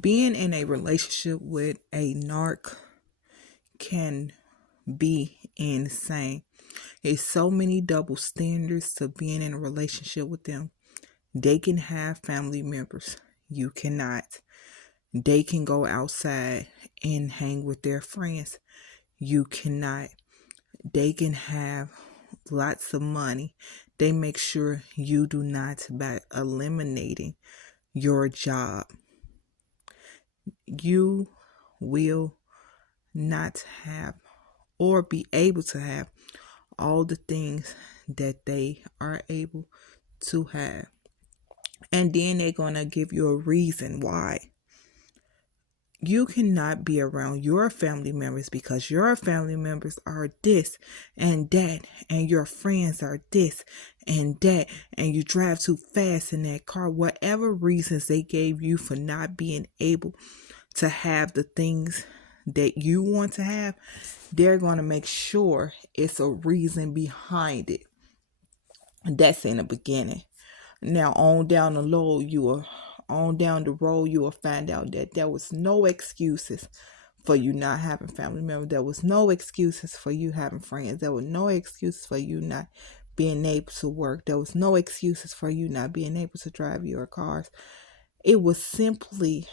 Being in a relationship with a narc can be insane. There's so many double standards to being in a relationship with them. They can have family members. You cannot. They can go outside and hang with their friends. You cannot. They can have lots of money. They make sure you do not by eliminating your job. You will not have or be able to have all the things that they are able to have. And then they're going to give you a reason why. You cannot be around your family members because your family members are this and that, and your friends are this and that, and you drive too fast in that car. Whatever reasons they gave you for not being able to have the things that you want to have, they're going to make sure it's a reason behind it. That's in the beginning. Now on down the road, you will find out that there was no excuses for you not having family members. There was no excuses for you having friends. There were no excuses for you not being able to work. There was no excuses for you not being able to drive your cars. It was simply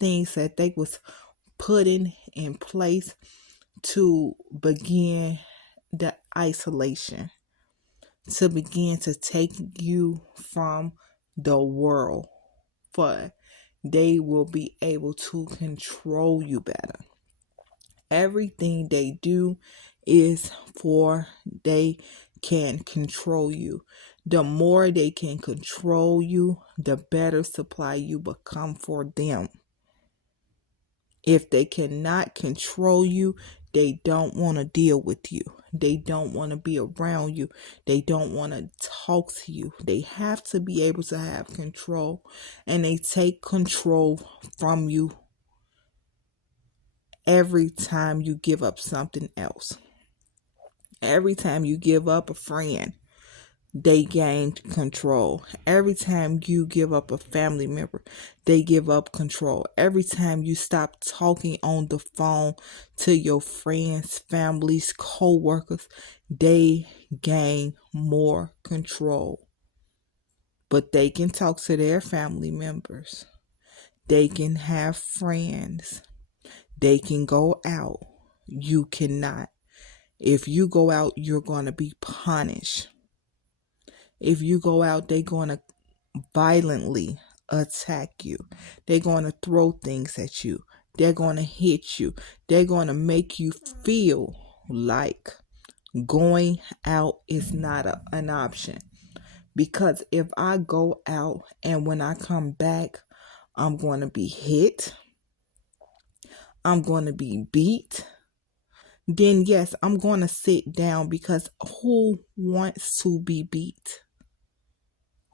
things that they was putting in place to begin the isolation, to begin to take you from the world, for they will be able to control you better. Everything they do is for they can control you. The more they can control you, the better supply you become for them. If they cannot control you, they don't want to deal with you. They don't want to be around you. They don't want to talk to you. They have to be able to have control, and they take control from you every time you give up something else. Every time you give up a friend, they gain control. Every time you give up a family member, they give up control. Every time you stop talking on the phone to your friends, families, co-workers, they gain more control. But they can talk to their family members. They can have friends. They can go out. You cannot. If you go out, you're going to be punished. If you go out, they're going to violently attack you. They're going to throw things at you. They're going to hit you. They're going to make you feel like going out is not an option. Because if I go out and when I come back, I'm going to be hit, I'm going to be beat, then yes, I'm going to sit down, because who wants to be beat?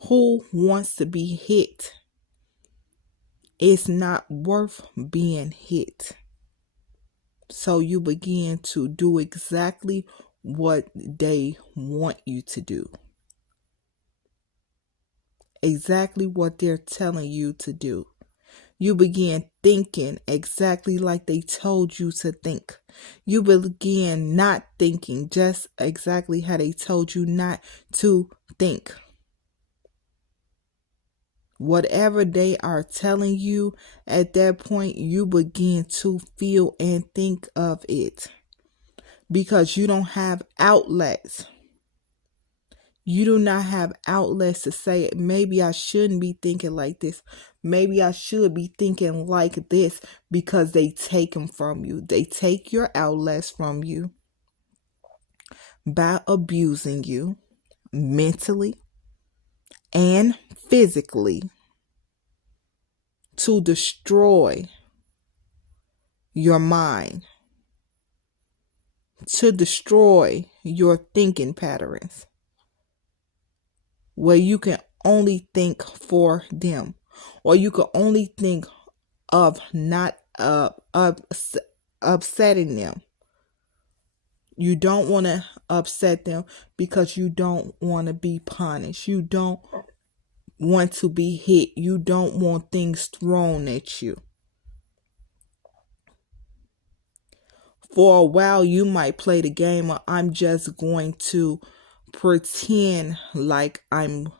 Who wants to be hit? It's not worth being hit. So you begin to do exactly what they want you to do. Exactly what they're telling you to do. You begin thinking exactly like they told you to think. You begin not thinking just exactly how they told you not to think. Whatever they are telling you, at that point, you begin to feel and think of it. Because you don't have outlets. You do not have outlets to say, maybe I shouldn't be thinking like this. Maybe I should be thinking like this, because they take them from you. They take your outlets from you by abusing you mentally and physically to destroy your mind, to destroy your thinking patterns, where you can only think for them, or you can only think of not upsetting them. You don't want to upset them because you don't want to be punished. You don't want to be hit. You don't want things thrown at you. For a while, you might play the game of I'm just going to pretend like I'm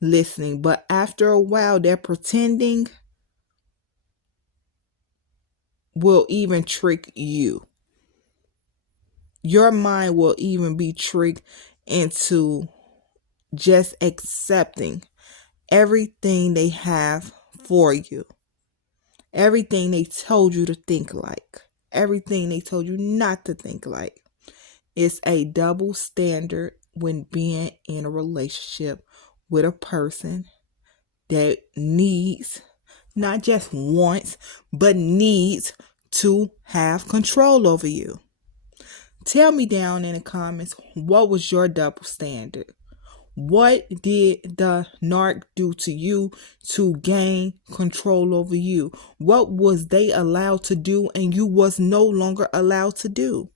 listening. But after a while, that pretending will even trick you. Your mind will even be tricked into just accepting everything they have for you. Everything they told you to think like. Everything they told you not to think like. It's a double standard when being in a relationship with a person that needs, not just wants, but needs to have control over you. Tell me down in the comments, what was your double standard? What did the narc do to you to gain control over you? What was they allowed to do and you was no longer allowed to do?